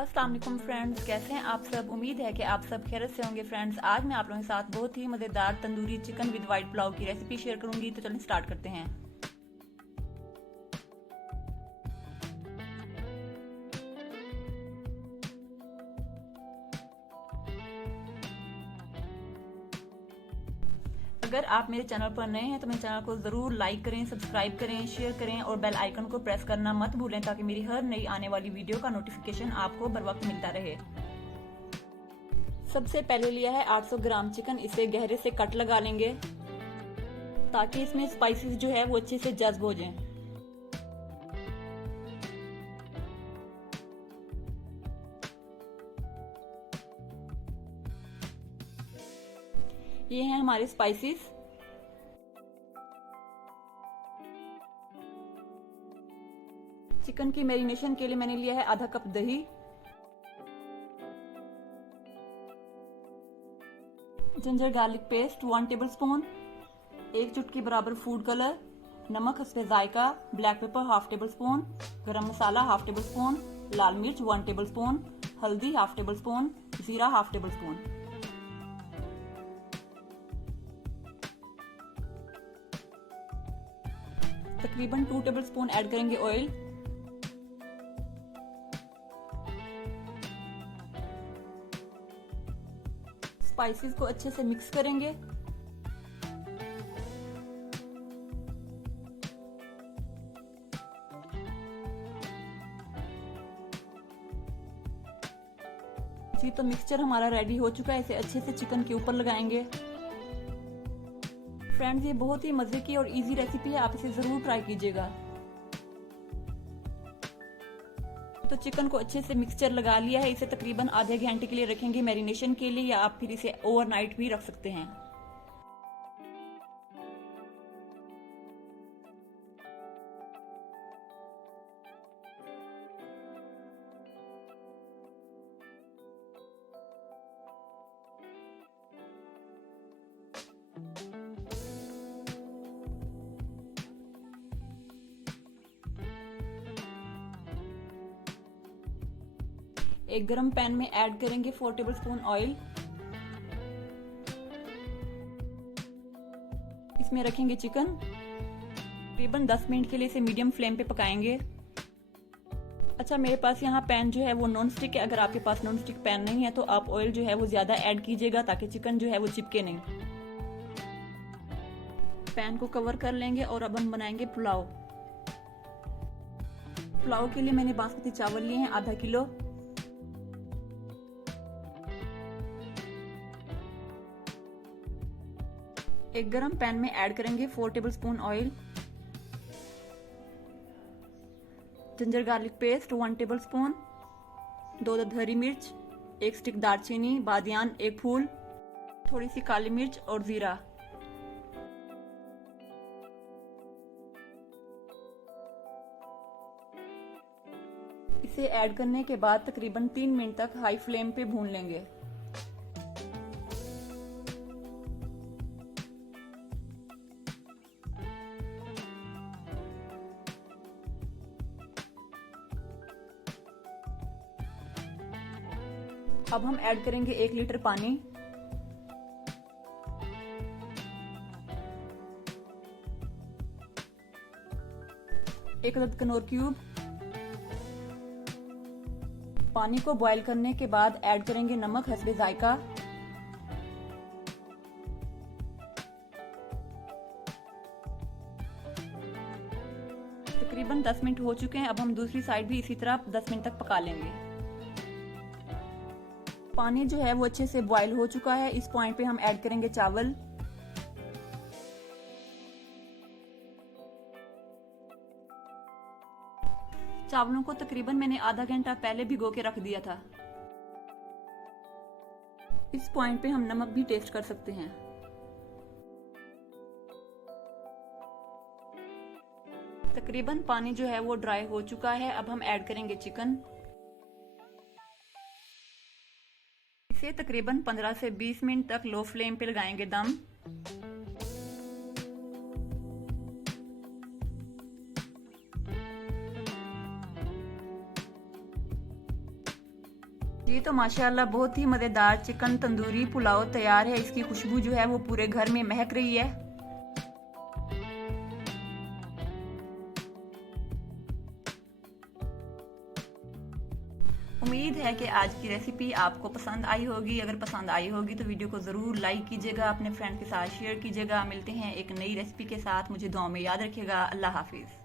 अस्सलाम वालेकुम फ्रेंड्स, कैसे हैं आप सब। उम्मीद है कि आप सब खैरियत से होंगे। फ्रेंड्स, आज मैं आप लोगों के साथ बहुत ही मज़ेदार tandoori chicken with white pulao की रेसिपी शेयर करूंगी। तो चलिए स्टार्ट करते हैं। अगर आप मेरे चैनल पर नए हैं तो मेरे चैनल को ज़रूर लाइक करें, सब्सक्राइब करें, शेयर करें और बेल आइकन को प्रेस करना मत भूलें ताकि मेरी हर नई आने वाली वीडियो का नोटिफिकेशन आपको बर वक्त मिलता रहे। सबसे पहले लिया है 800 ग्राम चिकन। इसे गहरे से कट लगा लेंगे ताकि इसमें स्पाइसेस जो है वो अच्छे से जज्ब हो जाएं। ये हैं हमारे स्पाइसेस। चिकन की मैरिनेशन के लिए मैंने लिया है आधा कप दही, जिंजर गार्लिक पेस्ट 1 टेबलस्पून, 1 चुटकी बराबर फूड कलर, नमक हस्बे जायका, ब्लैक पेपर 1/2 टेबलस्पून, गरम मसाला 1/2 टेबलस्पून, लाल मिर्च 1 टेबलस्पून, हल्दी 1/2 टेबलस्पून, जीरा 1/2 टेबलस्पून। तकरीबन 2 टेबलस्पून ऐड करेंगे ऑयल। स्पाइसेस को अच्छे से मिक्स करेंगे। जी, तो मिक्सचर हमारा रेडी हो चुका है। इसे अच्छे से चिकन के ऊपर लगाएंगे। फ्रेंड्स, ये बहुत ही मजे की और इजी रेसिपी है, आप इसे जरूर ट्राई कीजिएगा। तो चिकन को अच्छे से मिक्सचर लगा लिया है। इसे तकरीबन आधे घंटे के लिए रखेंगे मैरिनेशन के लिए, या आप फिर इसे ओवरनाइट भी रख सकते हैं। एक गरम पैन में ऐड करेंगे 4 टेबलस्पून ऑयल। इसमें रखेंगे चिकन। तकरीबन 10 मिनट के लिए इसे मीडियम फ्लेम पे पकाएंगे। अच्छा, मेरे पास यहाँ पैन जो है वो नॉन स्टिक है। अगर आपके पास नॉन स्टिक पैन नहीं है तो आप ऑयल जो है वो ज्यादा ऐड कीजिएगा ताकि चिकन जो है वो चिपके नहीं। पैन को कवर कर लेंगे और अब हम बनाएंगे पुलाव। पुलाव के लिए मैंने बासमती चावल लिए हैं आधा किलो। एक गरम पैन में ऐड करेंगे 4 tablespoon oil, ginger garlic paste 1 tablespoon, 2 हरी मिर्च, 1 स्टिक दालचीनी, बादियान 1 फूल, थोड़ी सी काली मिर्च और जीरा। इसे ऐड करने के बाद तकरीबन 3 मिनट तक हाई फ्लेम पे भून लेंगे। अब हम ऐड करेंगे 1 लीटर पानी। एक अदद कनौर क्यूब। पानी को बॉईल करने के बाद ऐड करेंगे नमक हस्बे जायका। तकरीबन 10 मिनट हो चुके हैं। अब हम दूसरी साइड भी इसी तरह 10 मिनट तक पका लेंगे। पानी जो है वो अच्छे से बॉईल हो चुका है। इस पॉइंट पे हम ऐड करेंगे चावल। चावलों को तकरीबन मैंने आधा घंटा पहले भिगो के रख दिया था। इस पॉइंट पे हम नमक भी टेस्ट कर सकते हैं। तकरीबन पानी जो है वो ड्राई हो चुका है। अब हम ऐड करेंगे चिकन। इसे तकरीबन 15 से 20 मिनट तक लो फ्लेम पे लगाएंगे दम। ये तो माशाल्लाह बहुत ही मज़ेदार चिकन तंदूरी पुलाव तैयार है। इसकी खुशबू जो है वो पूरे घर में महक रही है। उम्मीद है कि आज की रेसिपी आपको पसंद आई होगी। अगर पसंद आई होगी तो वीडियो को ज़रूर लाइक कीजिएगा, अपने फ्रेंड के साथ शेयर कीजिएगा। मिलते हैं एक नई रेसिपी के साथ, मुझे दुआ में याद रखिएगा। अल्लाह हाफिज़।